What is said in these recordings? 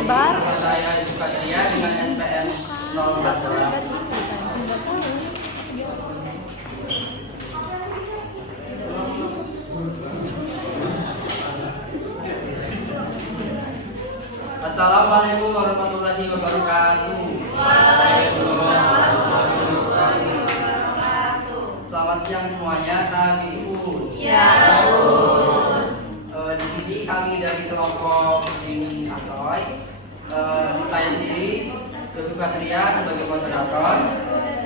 Lebar. Nama saya Ibu Patria dengan NPM 042. Assalamualaikum warahmatullahi wabarakatuh. Selamat siang semuanya, tabiun. Di sini kami dari kelompok Bimbing Asoy. Saya sendiri Ibu Patria sebagai moderator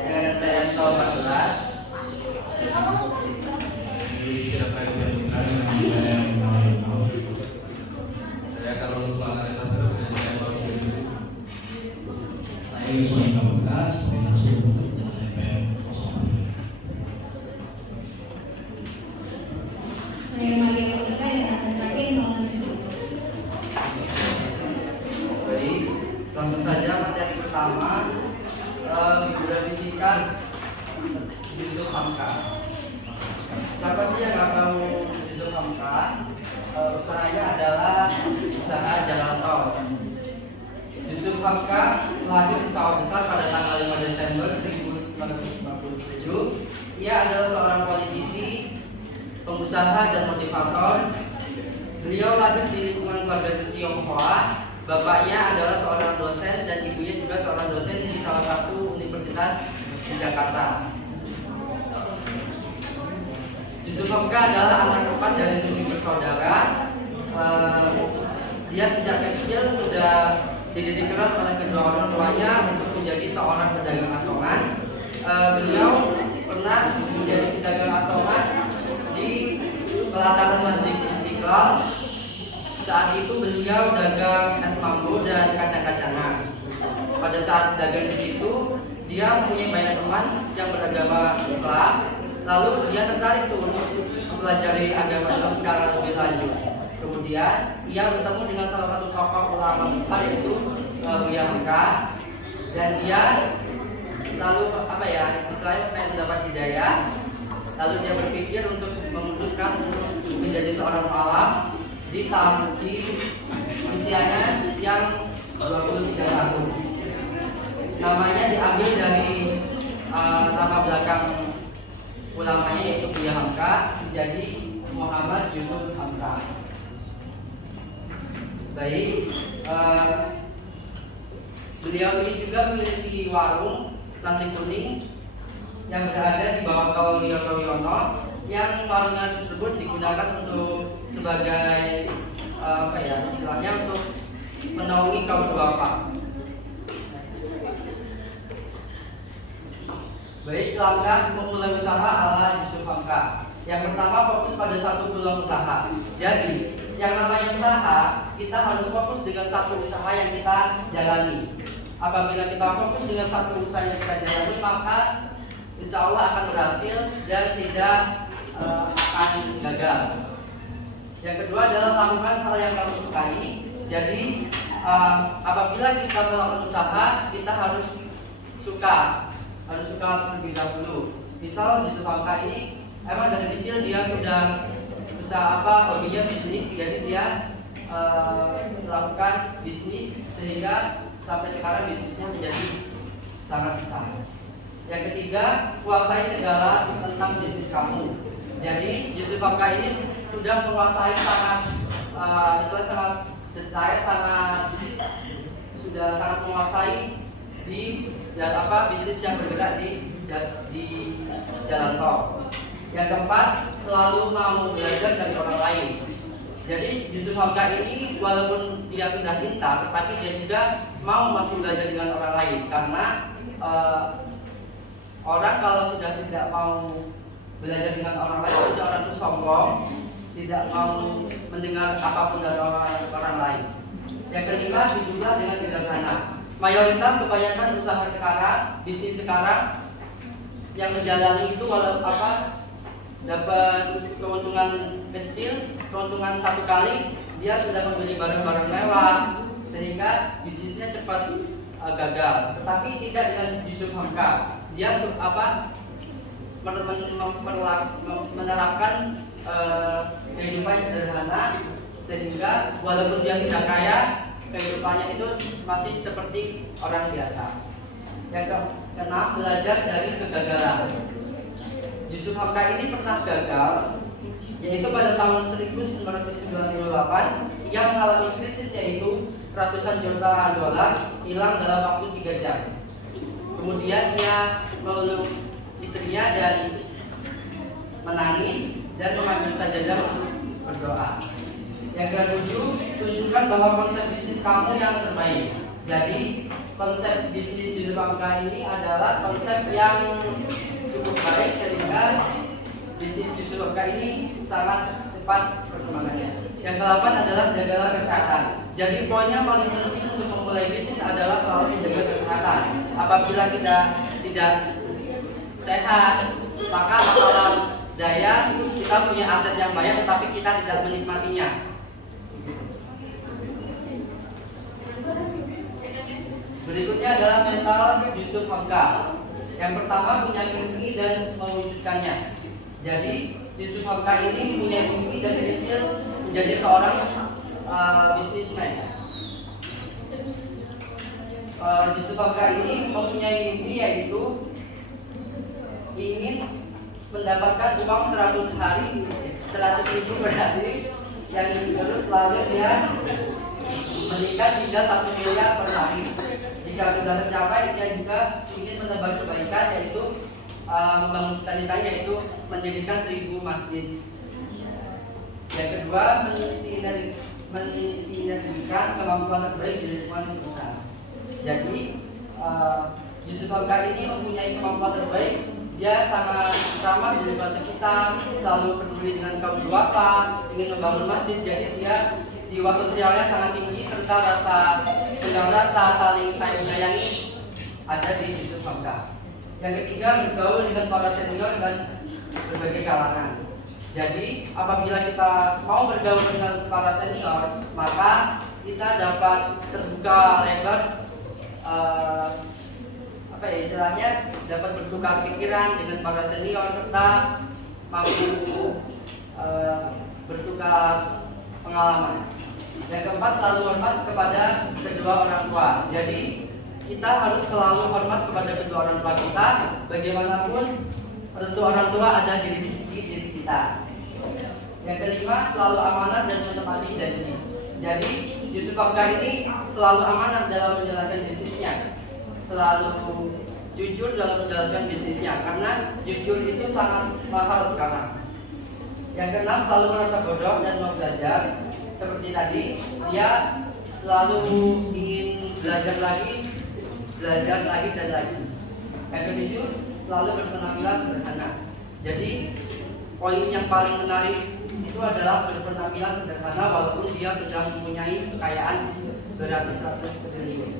dengan NPM 014. Saya kalau semangat saya Yusuf 13 saya masuk dengan NPM 03. Saya Maria Putra yang akan pakai nomor 7. Baik, langsung saja materi pertama, definisikan Yusuf Hamka. Siapa sih yang nggak tahu Yusuf Hamka? Usahanya adalah usaha jalan tol. Yusuf Hamka lahir di Sawah Besar pada tanggal 5 Desember 1957. Ia adalah seorang politisi, pengusaha dan motivator. Beliau lahir di lingkungan keluarga Tionghoa. Bapaknya adalah seorang dosen dan ibunya juga seorang dosen di salah satu universitas di Jakarta. Yusuf Hamka adalah anak keempat dari 7 bersaudara. Dia sejak kecil sudah dididik keras oleh kedua orang tuanya untuk menjadi seorang pedagang asongan. Beliau pernah menjadi pedagang asongan di pelataran Masjid Istiqlal. Saat itu beliau dagang es mambo dan kacang-kacangan. Pada saat dagang di situ, dia mempunyai banyak teman yang beragama Islam. Lalu dia tertarik tuh untuk mempelajari agama Islam secara lebih lanjut. Kemudian ia bertemu dengan salah satu tokoh ulama besar yaitu Buya Hamka, dan dia lalu istilahnya kayak mendapat hidayah. Lalu dia berpikir untuk memutuskan untuk menjadi seorang alam di usianya yang 23 tahun. Namanya diambil dari nama belakang ulamanya yaitu Buya Hamka, menjadi Muhammad Yusuf Hamka. Baik, beliau ini juga memiliki warung nasi kuning yang berada di bawah tol Wiyoto, yang warungnya tersebut digunakan untuk sebagai istilahnya untuk menaungi kaum duafa. Baik, langkah memulai usaha ala Yusuf Hamka. Yang pertama, fokus pada satu peluang usaha. Jadi, yang namanya usaha, kita harus fokus dengan satu usaha yang kita jalani. Apabila kita fokus dengan satu usaha yang kita jalani, maka insya Allah akan berhasil dan tidak akan gagal. Yang kedua adalah lakukan hal yang kamu sukai. Jadi, apabila kita melakukan usaha, kita harus suka terlebih dahulu. Misal Yusuf Hamka ini emang dari kecil dia sudah hobinya bisnis, jadi dia melakukan bisnis sehingga sampai sekarang bisnisnya menjadi sangat besar. Yang ketiga, kuasai segala tentang bisnis kamu. Jadi Yusuf Hamka ini sudah menguasai sangat detail, sudah sangat menguasai di bisnis yang bergerak di jalan tol. Yang keempat, selalu mau belajar dari orang lain. Jadi Yusuf Hamka ini walaupun dia sudah pintar, tetapi dia juga masih belajar dengan orang lain. Karena orang kalau sudah tidak mau belajar dengan orang lain, itu orang itu sombong, tidak mau mendengar apapun dari orang lain. Yang kelima, hiduplah dengan sederhana. Mayoritas kebanyakan usaha sekarang, bisnis sekarang yang menjalani itu dapat keuntungan kecil, keuntungan satu kali, dia sudah membeli barang-barang mewah sehingga bisnisnya cepat gagal. Tetapi tidak dengan Yusuf Hamka. Dia menerapkan kehidupan sederhana sehingga walaupun dia tidak kaya, kehidupannya itu masih seperti orang biasa. Yang keenam, belajar dari kegagalan. Yusuf Hamka ini pernah gagal, yaitu pada tahun 1998 ia mengalami krisis, yaitu ratusan juta dolar hilang dalam waktu 3 jam. Kemudian ia meluk istrinya dan menangis dan mengambil sajadah untuk berdoa. Yang ketujuh, tunjukkan bahwa konsep bisnis kamu yang terbaik. Jadi konsep bisnis Yusuf Hamka ini adalah konsep yang cukup baik sehingga bisnis Yusuf Hamka ini sangat cepat perkembangannya. Yang ke-8 adalah jagalah kesehatan. Jadi poinnya paling penting untuk memulai bisnis adalah selalu menjaga kesehatan. Apabila kita tidak sehat, maka bakalan daya kita punya aset yang banyak tetapi kita tidak menikmatinya. Berikutnya adalah mental Yusuf Hamka. Yang pertama, punya mimpi dan mewujudkannya. Jadi Yusuf Hamka ini punya mimpi dari kecil menjadi seorang bisnismen. Yusuf Hamka ini mempunyai mimpi, yaitu ingin mendapatkan uang 100 ribu per hari, yang terus lalu dia meningkat hingga 1 miliar per hari. Jika sudah tercapai, dia juga ingin menebar kebaikan, yaitu membangun cita-citanya, yaitu mendirikan 1000 masjid. Yang kedua, mensinergikan kemampuan terbaik di lingkungan usaha. Jadi Yusuf Hamka ini mempunyai kemampuan terbaik. Dia sangat ramah di lingkungan sekitar, selalu peduli dengan kaum duafa, ingin membangun masjid. Jadi dia jiwa sosialnya sangat tinggi, serta rasa saling sayang menyayangi ada di Yusuf Hamka. Yang ketiga, bergaul dengan para senior dan berbagai kalangan. Jadi apabila kita mau bergaul dengan para senior, maka kita dapat terbuka lebar, istilahnya dapat bertukar pikiran dengan para senior, serta mampu bertukar pengalaman. Yang keempat, selalu hormat kepada kedua orang tua. Jadi kita harus selalu hormat kepada kedua orang tua kita, bagaimanapun restu orang tua ada di diri kita. Yang kelima, selalu amanah dan menepati janji. Jadi Yusuf Hamka ini selalu amanah dalam menjalankan bisnisnya, selalu jujur dalam menjalankan bisnisnya, karena jujur itu sangat mahal sekarang. Yang keenam, selalu merasa bodoh dan mau belajar. Seperti tadi, dia selalu ingin belajar lagi dan lagi. Yang ketujuh, selalu berpenampilan sederhana. Jadi poin yang paling menarik itu adalah berpenampilan sederhana walaupun dia sedang mempunyai kekayaan beratus-ratus triliun.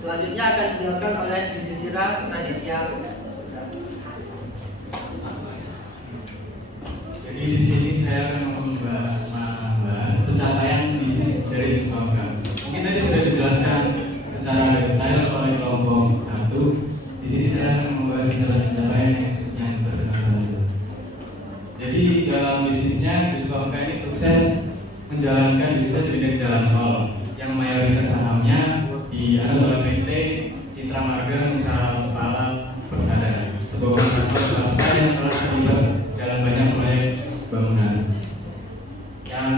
Selanjutnya akan dijelaskan oleh Yudhistira Raditya. Jadi di sini saya akan membahas pencapaian bisnis dari Yusuf Hamka. Mungkin tadi sudah dijelaskan secara detail oleh kelompok 1. Di sini saya akan membahas pencapaian yang terkenal saja. Jadi dalam bisnisnya Yusuf Hamka ini sukses menjalankan bisnisnya di bidang jalan tol yang mayoritas sahamnya dianut oleh PT Citra Marga Nusa Kepala Persada, sebuah kontraktor swasta yang telah terlibat dalam banyak proyek bangunan. Yang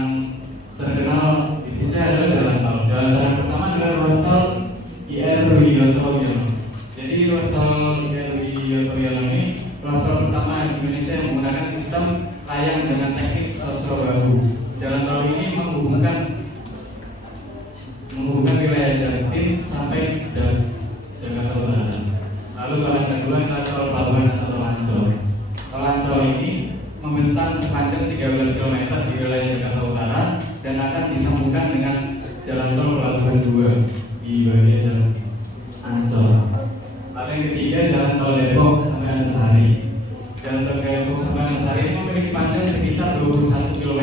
terkenal bisnisnya adalah jalan tol. Jalan tol yang pertama adalah ruas tol IR Wiyoto Wiono. Jadi ruas tol IR Wiyoto Wiono ini ruas tol pertama di Indonesia yang menggunakan sistem layang dengan teknik strobahu. Jalan tol ini menghubungkan wilayah Jatim sampai Jakarta Utara. Lalu tol yang kedua adalah tol pelabuhan atau tol Ancol. Tol Ancol ini membentang sepanjang 13 km di wilayah Jakarta Utara dan akan disambungkan dengan jalan tol pelabuhan 2 di bagian jalan Ancol. Lalu yang ketiga, jalan tol Depok sampai Antasari. Jalan tol Depok sampai Antasari ini memiliki panjang sekitar 21 km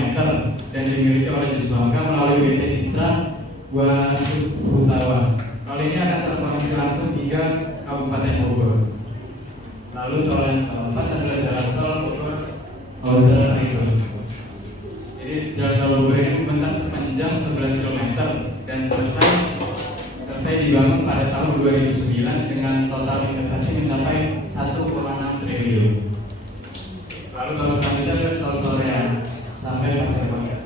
dan dimiliki oleh Yusuf Hamka melalui PT Citra Hutawa. Tol ini akan terkoneksi langsung hingga Kabupaten Bogor. Lalu tol yang keempat adalah jalan tol Bogor Outer Ring Road. Jadi jalan tol Bogor ini membentang sepanjang 11 km dan selesai dibangun pada tahun 2009 dengan total investasi mencapai 1,6 triliun. Lalu tol selanjutnya adalah tol Soreang sampai Pasir Koja.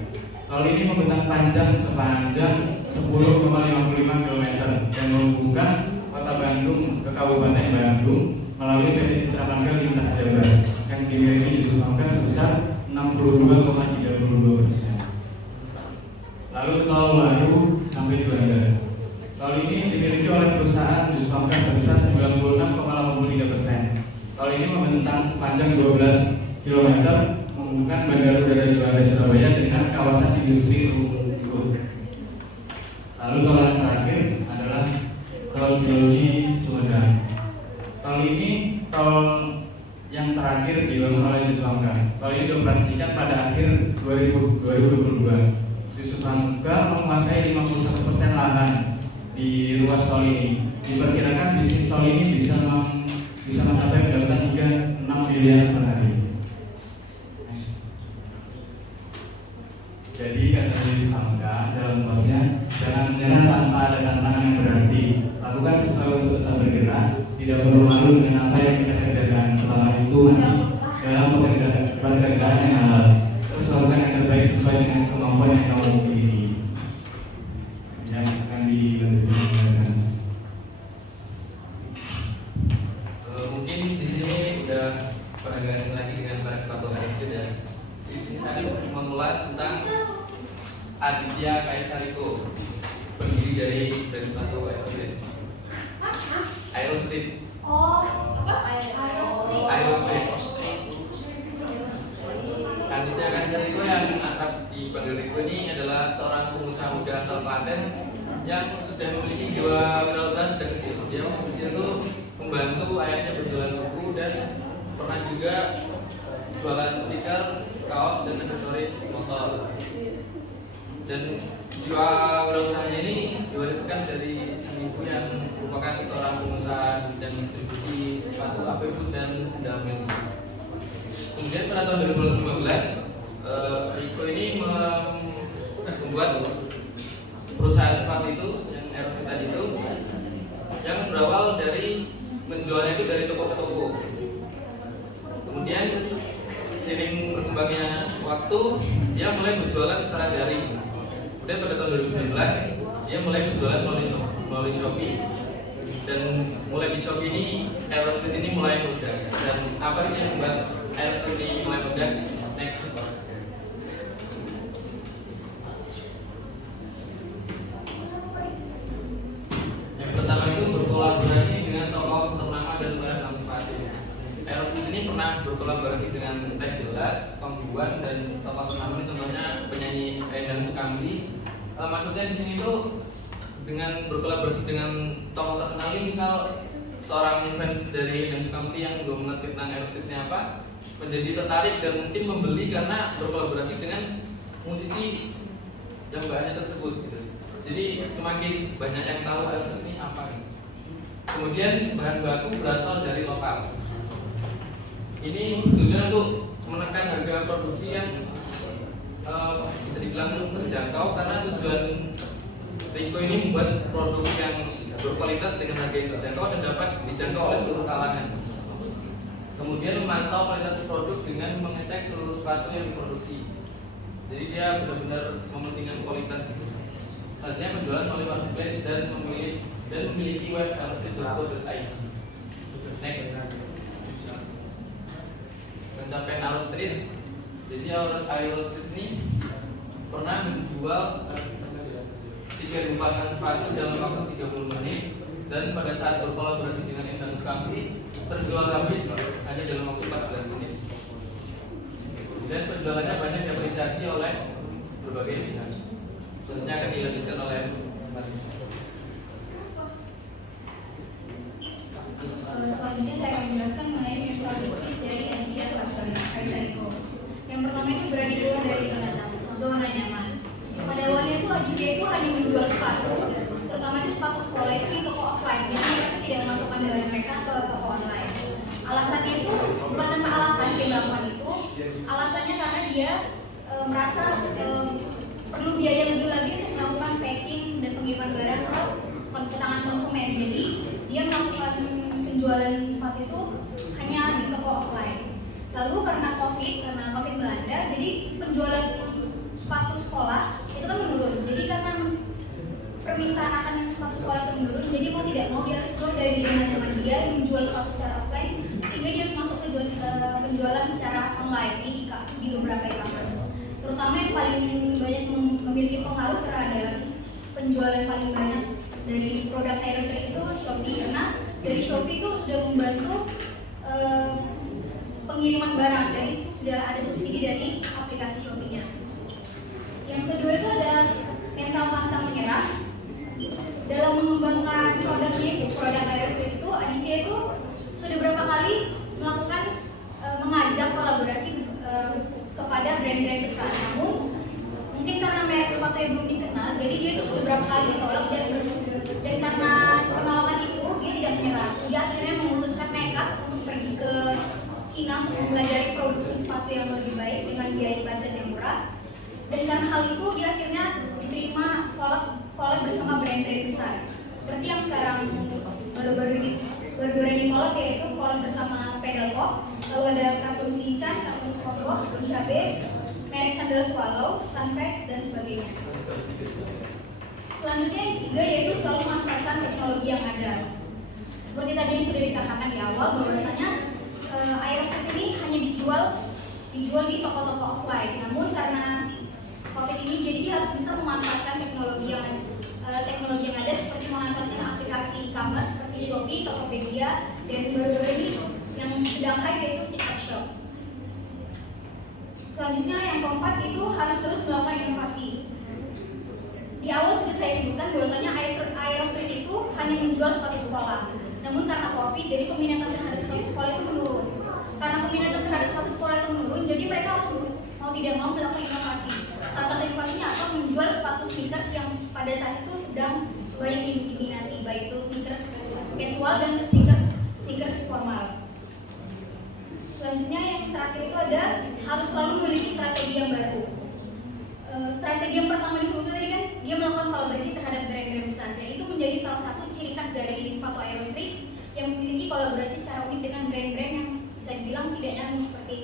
Tol ini membentang panjang sepanjang 10,55 km dan menghubungkan kota Bandung ke Kabupaten Bandung melalui PT Citra Marga Lintas Jabar yang dimiliki Yusuf Hamka sebesar 62,32%. Lalu tol baru sampai Juanda. Tol ini dimiliki oleh perusahaan Yusuf Hamka sebesar 96,83%. Tol ini membentang sepanjang 12 km menghubungkan Bandara Udara Juanda Surabaya dengan kawasan industri Rungkut. Lalu tol yang terakhir adalah tol Cileunyi Sumedang. Tol ini tol yang terakhir dibangun oleh Yusuf Hamka. Tol ini dioperasikan pada akhir 2022. Yusuf Hamka menguasai 51% lahan di ruas tol ini. Diperkirakan bisnis tol ini bisa mencapai pendapatan hingga 6 miliar per hari. Jadi kata Yusuf Hamka dalam quotes-nya, jangan menyerah tanpa ada tantangan yang berarti. Lakukan sesuatu untuk tetap bergerak. Tidak perlu malu dengan apa yang kita kerjakan. Selama itu masih dalam pekerjaan yang halal. Terus lakukan yang terbaik sesuai dengan kemampuan yang kamu miliki. Yang akan dilanjutkan. Mungkin di sini udah pernah gak asing lagi dengan para sepatu HSP dan di sini tadi mengulas tentang Aditya Kaisariko, pendiri dari brand sepatu Aerostreet. Aditya Kaisariko yang akrab dipanggil Riko ini adalah seorang pengusaha muda asal Klaten yang sudah memiliki jiwa wirausaha sejak kecil. Dia waktu kecil itu membantu ayahnya berjualan buku dan pernah juga jualan stiker, kaos dan aksesoris motor. Dan jiwa wirausahanya ini diwariskan dari sang ibu yang merupakan seorang pengusaha dan distribusi sepatu apapun dan sendal milik. Kemudian pada tahun 2015 Riko ini membuat perusahaan sepatu itu yang Aerostreet tadi itu yang berawal dari menjualnya itu dari toko ke toko. Kemudian seiring berkembangnya waktu dia mulai berjualan secara daring. Kemudian pada tahun 2017 dia mulai berjualan melalui Shopee. Dan mulai di Shopee ini Aerostreet ini mulai meledak. Dan apa sih yang membuat Aerostreet ini mulai meledak? Next. Yang pertama itu berkolaborasi dengan tokoh ternama dan brand sepatu. Aerostreet ini pernah berkolaborasi dengan Teh Jelas, Kong Iwan dan tokoh ternama ini contohnya penyanyi Endang Sukamti. Maksudnya di sini tuh dengan berkolaborasi dengan tokoh terkenal ini, misal seorang fans dari Endang Sukamti yang belum mengerti tentang Aerostreetnya apa, menjadi tertarik dan mungkin membeli karena berkolaborasi dengan musisi yang banyak tersebut gitu. Jadi semakin banyak yang tahu Aerostreet ini apa gitu. Kemudian bahan baku berasal dari lokal. Ini tujuan untuk menekan harga produksi yang bisa dibilang terjangkau karena tujuan Riko ini membuat produk yang berkualitas dengan harga yang terjangkau dan dapat dijangkau oleh seluruh kalangan. Kemudian memantau kualitas produk dengan mengecek seluruh sepatu yang diproduksi. Jadi dia benar-benar mementingkan kualitas. Selanjutnya penjualan melalui marketplace dan memiliki web aerostreet.co.id. Next. Pencapaian Aerostreet. Jadi Aerostreet ini pernah menjual 3.000 pasang sepatu dalam waktu 30 menit dan pada saat berkolaborasi dengan Endang Sukamti terjual habis hanya dalam waktu 14 menit. Dan penjualannya banyak diapresiasi oleh berbagai pihak. Selanjutnya akan dilanjutkan oleh Selanjutnya saya akan menjelaskan mengenai virtual bisnis dari Aditya Kaisariko. Yang pertama itu berani keluar dari zona nyaman. Pada awalnya itu Aditya itu hanya menjual sepatu, terutama itu sepatu sekolah itu di toko offline. Jadi mereka tidak memasukkan dari mereka ke toko online. Alasannya itu bukan tanpa alasan dia melakukan itu. Alasannya karena dia merasa perlu biaya lebih lagi untuk melakukan packing dan pengiriman mengutamakan sepatu sekolah menurun, jadi mau tidak mau dia harus keluar dari zona nyaman dia menjual sepatu secara offline, sehingga dia harus masuk ke penjualan secara online di beberapa e-commerce. Terutama yang paling banyak memiliki pengaruh terhadap penjualan paling banyak dari produk Aerostreet itu Shopee, karena dari Shopee itu sudah membantu pengiriman barang, dari sudah ada subsidi dari aplikasi Shopee-nya. Yang kedua itu ada mental pantang menyerah. Dalam mengembangkan produknya itu, produk Aerostreet itu, Aditya itu sudah berapa kali melakukan mengajak kolaborasi kepada brand-brand besar. Namun mungkin karena merek sepatu yang belum dikenal, jadi dia itu sudah berapa kali ditolak dan karena penolakan itu dia tidak menyerah. Dia akhirnya memutuskan nekat untuk pergi ke Cina untuk mempelajari produksi sepatu yang lebih baik dengan biaya budget yang murah. Dan karena hal itu dia akhirnya diterima collab bersama brand-brand besar. Seperti yang sekarang baru-baru ini collab, yaitu collab bersama Pedal Pop, lalu ada kartun Shinchan, kartun SpongeBob, Don Cabe, merek sandal Swallow, Sunfresh, dan sebagainya. Selanjutnya yang ketiga yaitu selalu memanfaatkan teknologi yang ada. Seperti tadi yang sudah dikatakan di awal, bahwasanya Aerostreet ini hanya dijual di toko-toko offline. Namun karena COVID ini, jadi dia harus bisa memanfaatkan teknologi yang ada, seperti memanfaatkan aplikasi e-commerce seperti Shopee, Tokopedia, dan baru-baru ini yang sedang hype yaitu TikTok Shop. Selanjutnya yang keempat itu harus terus melakukan inovasi. Di awal sudah saya sebutkan bahwasanya Aerostreet itu hanya menjual sepatu sekolah. Namun karena COVID, jadi peminatan terhadap sepatu sekolah itu menurun. Karena peminatan terhadap sepatu sekolah itu menurun, jadi mereka harus mau tidak mau melakukan inovasi. Salah satu inovasinya apa? Menjual sepatu sneakers yang pada saat itu sedang banyak diminati, baik itu sneakers casual dan sneakers formal. Selanjutnya yang terakhir itu ada harus selalu memiliki strategi yang baru. Strategi yang pertama disebut tadi kan dia melakukan kolaborasi terhadap brand-brand besar, dan itu menjadi salah satu ciri khas dari sepatu Aerostreet yang memiliki kolaborasi secara unik dengan brand-brand yang bisa dibilang tidak nyambung, seperti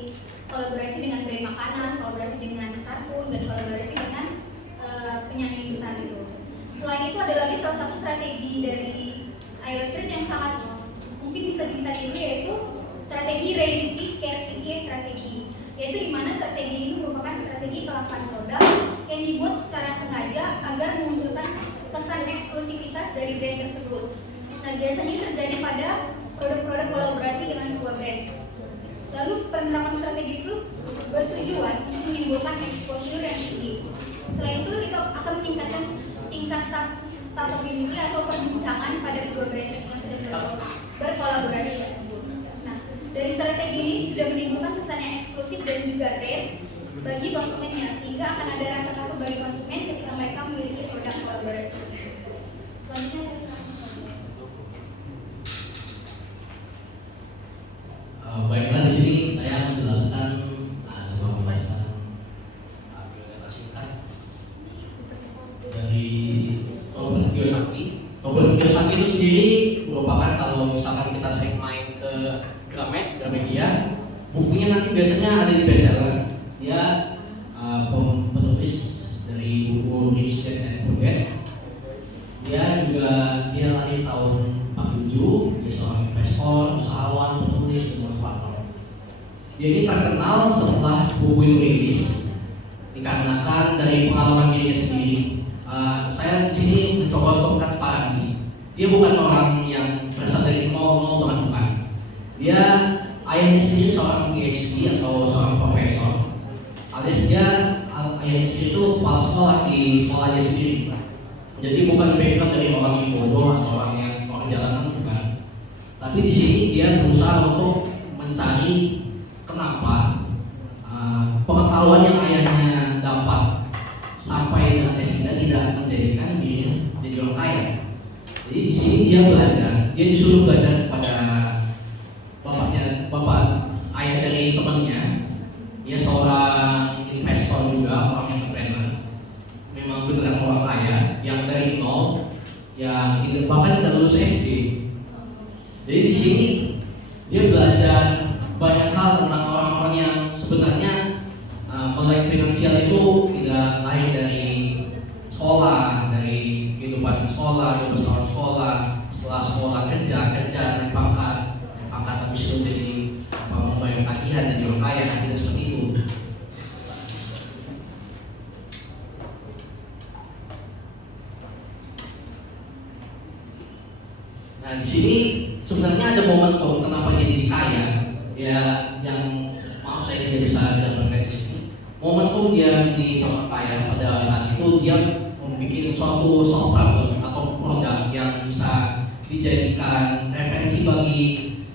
kolaborasi dengan brand makanan, kolaborasi dengan kartun, dan kolaborasi dengan penyanyi besar itu. Selain itu ada lagi salah satu strategi dari Aerostreet yang sangat mungkin bisa kita tiru, yaitu strategi rarity scarcity strategi, yaitu di mana strategi ini merupakan strategi kelangkaan produk yang dibuat secara sengaja agar memunculkan kesan eksklusivitas dari brand tersebut. Nah, biasanya terjadi pada produk-produk kolaborasi dengan sebuah brand. Lalu penerapan strategi itu bertujuan untuk menimbulkan exposure yang tinggi. Selain itu, kita akan meningkatkan tingkat talkability atau perbincangan pada kedua brand yang sedang berkolaborasi tersebut. Nah, dari strategi ini sudah menimbulkan kesan yang eksklusif dan juga rare bagi konsumennya, sehingga akan ada rasa takut bagi konsumen ketika mereka memiliki produk kolaborasi. Selanjutnya saya serahkan. Baiklah, di sini saya menjelaskan sebuah pembahasan singkat dari Tokopedia Kiyosaki. Tokopedia Kiyosaki itu sendiri merupakan, kalau misalkan kita sering main ke Gramedia, bukunya nanti biasanya ada di bestseller. Dia penulis dari buku Rich Dad and Poor Dad. Dia lahir tahun 47. Dia seorang investor, usahawan, penulis, dan motivator. Dia ini terkenal setelah buku itu rilis dikarenakan dari pengalaman dirinya sendiri. Saya di sini mencoba untuk transparansi. Dia bukan orang yang berasal dari nol bukan. Dia ayahnya sendiri seorang PhD atau seorang profesor. Alias dia ayahnya sendiri itu kepala sekolah di sekolahnya sendiri. Jadi bukan background dari orang yang bodoh atau orang jalanan, bukan. Tapi di sini dia berusaha untuk mencari kenapa pengetahuan yang ayahnya dapat sampai dengan S3 tidak menjadikan dirinya jadi orang kaya. Jadi di sini dia belajar, dia disuruh belajar kepada bapak ayah dari temannya. Dia seorang investor juga, orang entrepreneur. Memang beneran orang kaya yang dari nol, yang bahkan tidak lulus SD. Jadi di sini dia belajar banyak hal tentang orang-orang yang sebenarnya melek finansial itu tidak lahir dari sekolah, dari kehidupan sekolah sekolah, 12 tahun sekolah, setelah sekolah kerja naik pangkat habis itu jadi membayar tagihan dan orang kaya, tidak seperti itu. Nah di sini sebenarnya ada momentum kenapa dia jadi kaya, ya yang maaf saya tidak bisa dapatkan di sini. Momentum dia menjadi seorang kaya pada saat itu dia membuat suatu software atau produk yang bisa dijadikan referensi bagi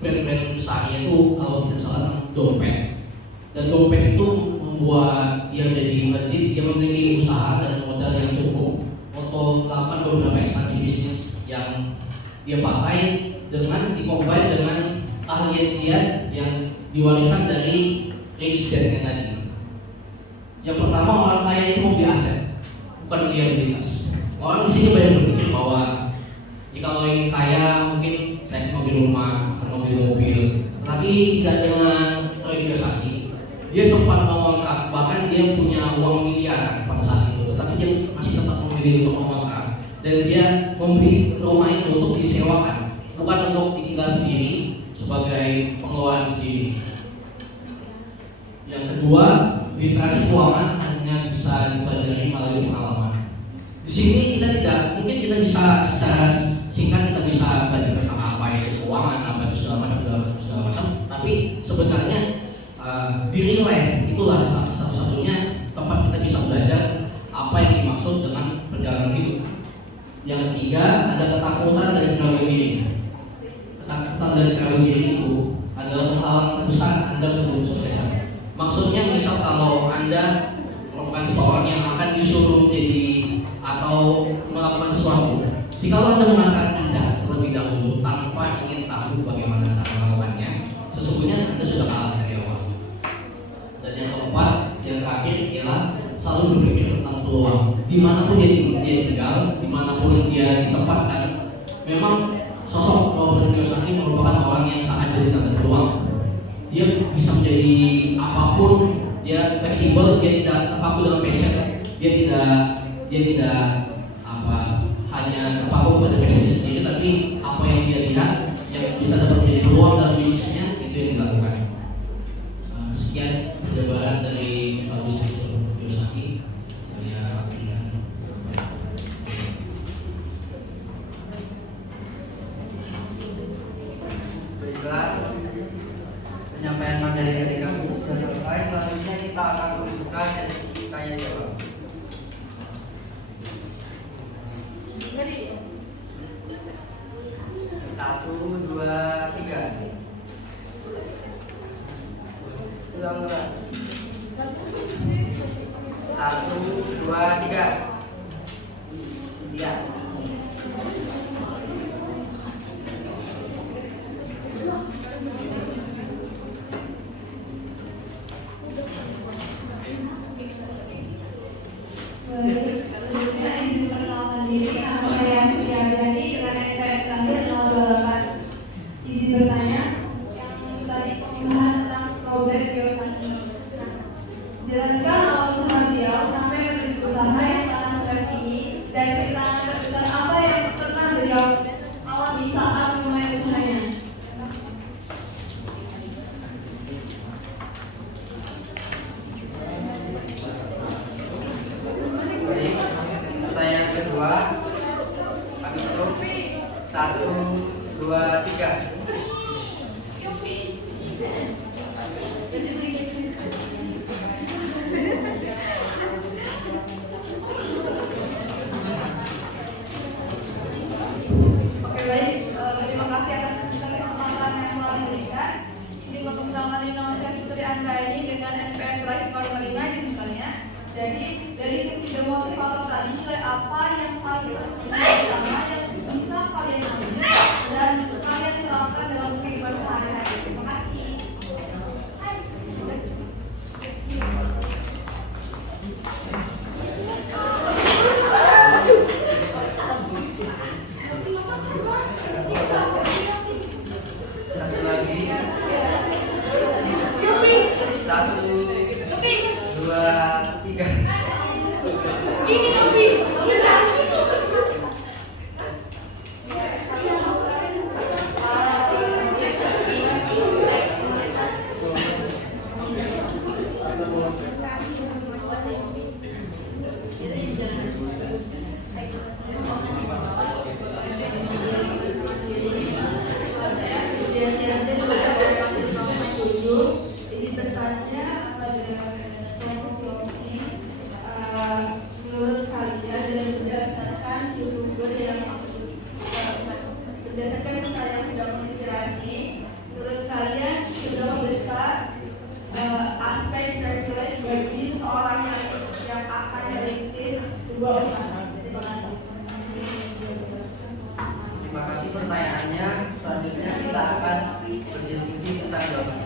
brand-brand besarnya itu, kalau tidak salah dompet. Dan dompet itu membuat dia menjadi masjid, dia memiliki usaha dan modal yang cukup untuk melakukan beberapa ekspansi bisnis yang dia pakai dengan dikombin dengan keahlian dia yang diwariskan dari presiden tadi. Yang pertama, orang kaya itu membeli aset, bukan liabilitas. Orang di sini banyak berpikir bahwa jika lo ingin kaya mungkin saya mau beli rumah, mau beli mobil. Tapi tidak dengan Roy Kiyosaki. Dia sempat mengontrak, bahkan dia punya uang miliar pada saat itu, tetapi dia masih tetap memilih untuk mengontrak. Dan dia membeli rumah itu untuk disewakan, bukan untuk ditinggal sendiri sebagai pengeluaran sendiri. Yang kedua, literasi keuangan hanya bisa dipelajari melalui pengalaman. Di sini mungkin kita bisa secara singkat kita bisa belajar tentang apa itu keuangan, apa itu segala macam. Tapi sebenarnya di real life itulah satu-satunya tempat kita bisa belajar apa yang dimaksud dengan perjalanan hidup. Yang ketiga, ada ketakutan dari kenal diri. Ketakutan dari kenal diri itu adalah hal terbesar Anda untuk sukses. Maksudnya misal kalau Anda merupakan seorang yang akan disuruh jadi atau melakukan sesuatu, jika Anda mengatakan tidak terlebih dahulu tanpa ingin tahu bagaimana cara melakukannya, sesungguhnya Anda sudah kalah dari awal. Dan yang keempat, yang terakhir ialah selalu berpikir tentang peluang. Dimanapun dia tinggal, dimanapun dia ditempatkan, memang sosok Robert Kiyosaki merupakan orang yang sangat cerita dan peluang. Dia bisa menjadi apapun, dia fleksibel, dia tidak terpaku dengan passion, dia tidak hanya terpaku pada passionnya sendiri, tapi apa yang dia lihat yang bisa dapat menjadi peluang dalam bisnisnya itu yang dilakukan. Sekian penjabaran dari Pak Wisnu Kiyosaki. Baiklah, penyampaian materi dari kami sudah selesai. Selanjutnya kita akan membuka sesi tanya jawab. Satu, dua, tiga. Ulang. Satu, dua, tiga. Iya. Sebelumnya izin perkenalkan diri, nama saya Suryajani dengan NPS terakhir 028. Izin bertanya, yang tadi pemisahan tentang Robert Kiyosaki. Jelaskan awal usaha beliau sampai menjadi usaha yang sangat sukses ini, dan tantangan terbesar apa yang pernah beliau alami saat memulai usahanya. Pertanyaan kedua, kami tutup. Satu, dua, tiga. Oke, baik. Terima kasih atas kesempatan yang telah diberikan. Izin memperkenalkan nama saya Putri Andraini dengan NPM terakhir 05. Izin bertanya. Jadi dari ketiga motivator tadi, nilai apa yang paling utama yang bisa kalian ambil dan kalian terapkan dalam kehidupan sehari-hari? Terima kasih. Satu lagi. Satu, dua, tiga. pertanyaannya. Selanjutnya kita akan berdiskusi tentang jawabannya.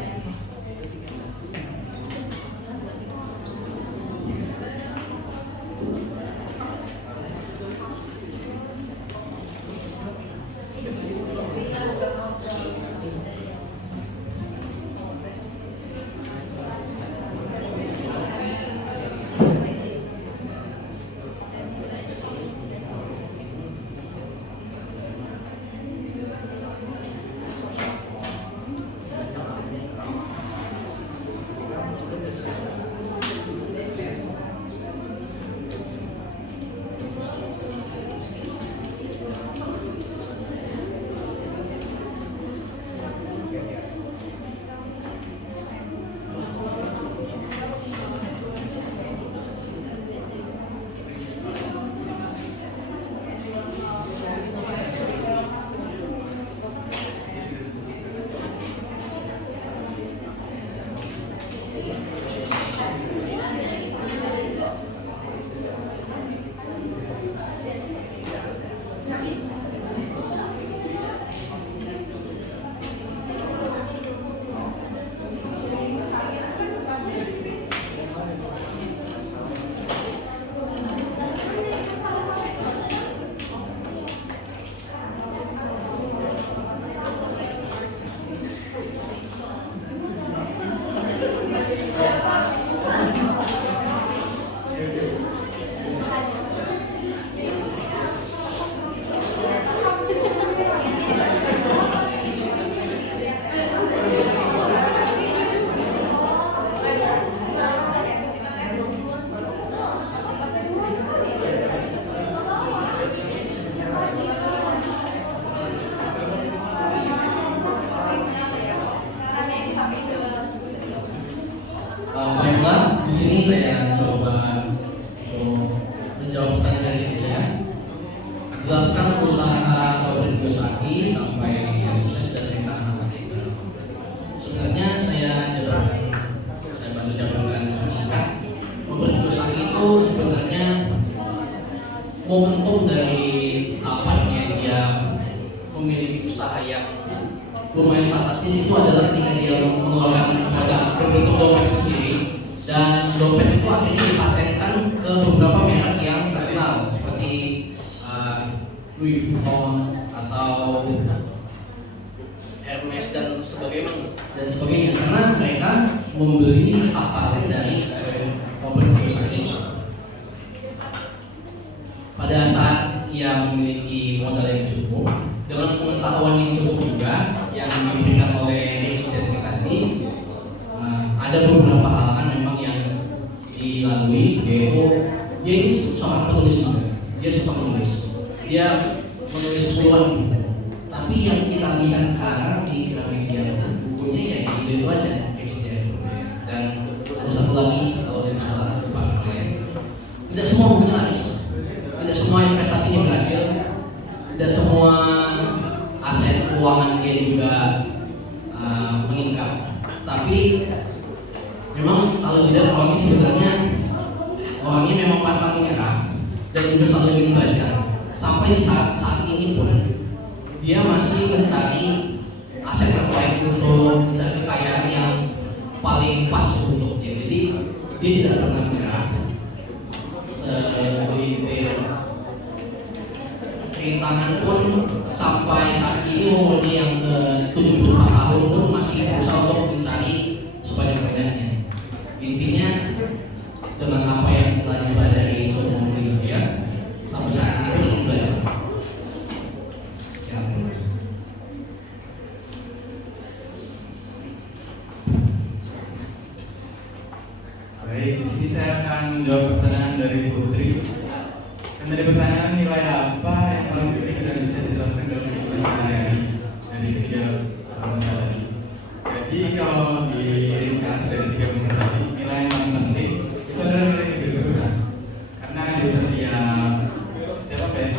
Baiklah, di sini saya coba untuk menjawab pertanyaan dari saya. Jelaskan usaha Robert Kiyosaki sampai sukses dan rentahan. Sebenarnya saya bantu jabarkan singkat. Robert Kiyosaki itu sebenarnya momentum dari kapannya dia memiliki usaha yang lumayan fantastis itu adalah ketika dia mengeluarkan produk berbentuk dompet sendiri, dan dompet itu akhirnya dipatenkan ke beberapa merek yang terkenal seperti Louis Vuitton atau Hermes dan sebagainya karena mereka membeli hak paten dari Robert Kiyosaki. Pada saat ia memiliki modal yang cukup dengan pengetahuan yang cukup juga yang diberikan oleh Rich dan tadi, ada beberapa hal kan memang yang dilalui, yaitu dia itu seorang penulis juga. Dia suka menulis. Dia menulis puluhan buku. Tapi yang kita lihat sekarang di Gramedia bukunya ya itu aja, Rich dan ada satu lagi kalau tidak salah lupa namanya. Tidak semua bukunya laris. Tidak semua investasinya berhasil. Tidak semua aset keuangan dia juga meningkat. Tapi memang kalau tidak orangnya memang pantang menyerah dan juga selalu ingin belajar. Sampai di saat ini pun dia masih mencari aset terbaik untuk mencari kekayaan yang paling pas untuknya. Jadi dia tidak pernah menyerah. Rintangan pun sampai saat ini umurnya yang ke 74 tahun pun masih berusaha untuk mencari sebanyak-banyaknya. Intinya dengan apa yang telah dipelajari seumur hidup dia sampai saat ini pun ingin belajar. Baik, di sini saya akan menjawab pertanyaan dari Putri. Dan dari pertanyaan nilai apa yang paling penting dan bisa diterapkan dalam kehidupan sehari-hari dari ketiga unsur tadi. Jadi kalau diringkas dari tiga unsur tadi, nilai yang paling penting itu adalah nilai kejujuran. Karena di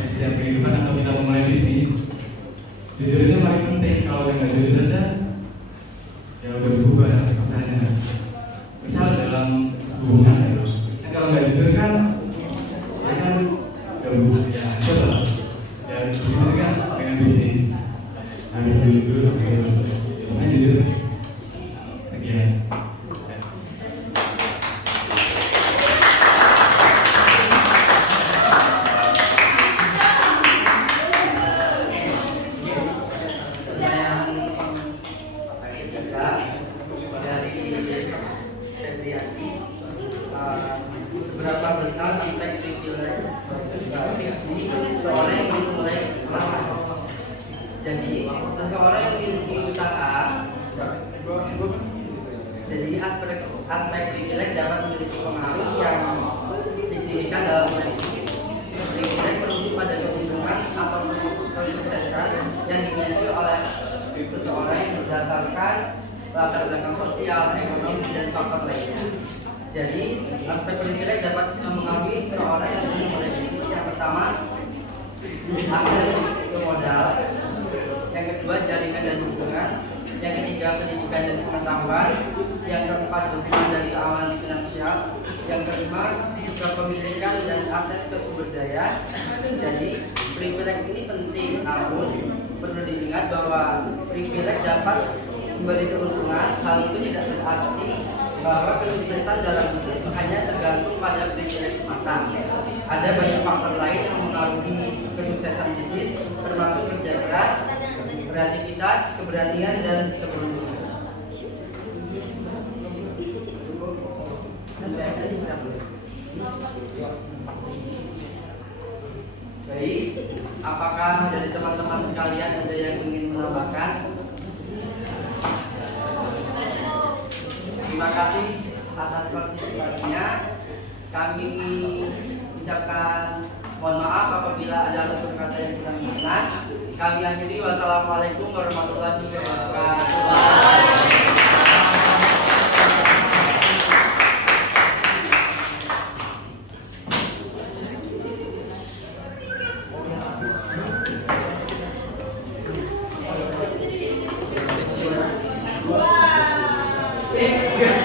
setiap kehidupan atau kita memulai bisnis, jujur itu paling penting. Kalau nggak jujur aja, ya udah berubah misalnya. Misal dalam hubungan itu, kalau nggak jujur kan, ya kan ya betul. Dan begitu kan dengan bisnis. seseorang yang memiliki usaha, jadi aspek privilege dapat memiliki pengaruh yang signifikan dalam nilai ini. Privilege merujuk pada keuntungan atau kesuksesan yang dimiliki oleh seseorang yang berdasarkan latar belakang sosial, ekonomi, dan faktor lainnya. Jadi, aspek privilege dapat mempengaruhi seseorang yang memulai bisnis. Yang pertama, akses ke modal. Yang kedua, jaringan dan hubungan. Yang ketiga, pendidikan dan pengetahuan. Yang keempat, dukungan dari keamanan finansial. Yang kelima, kepemilikan dan akses ke sumber daya. Jadi, privilege ini penting, namun perlu diingat bahwa privilege dapat memberi keuntungan. Hal itu tidak berarti bahwa kesuksesan dalam bisnis hanya tergantung pada privilege semata. Ada banyak faktor lain yang mengaruhi kesuksesan bisnis, termasuk kerja keras, kreativitas, keberanian, dan keberuntungan. Baik, apakah dari teman-teman sekalian ada yang ingin menambahkan? Terima kasih atas partisipasinya. Kami ucapkan mohon maaf apabila ada tutur kata yang kurang berkenan. Kami akhiri, wassalamualaikum warahmatullahi wabarakatuh.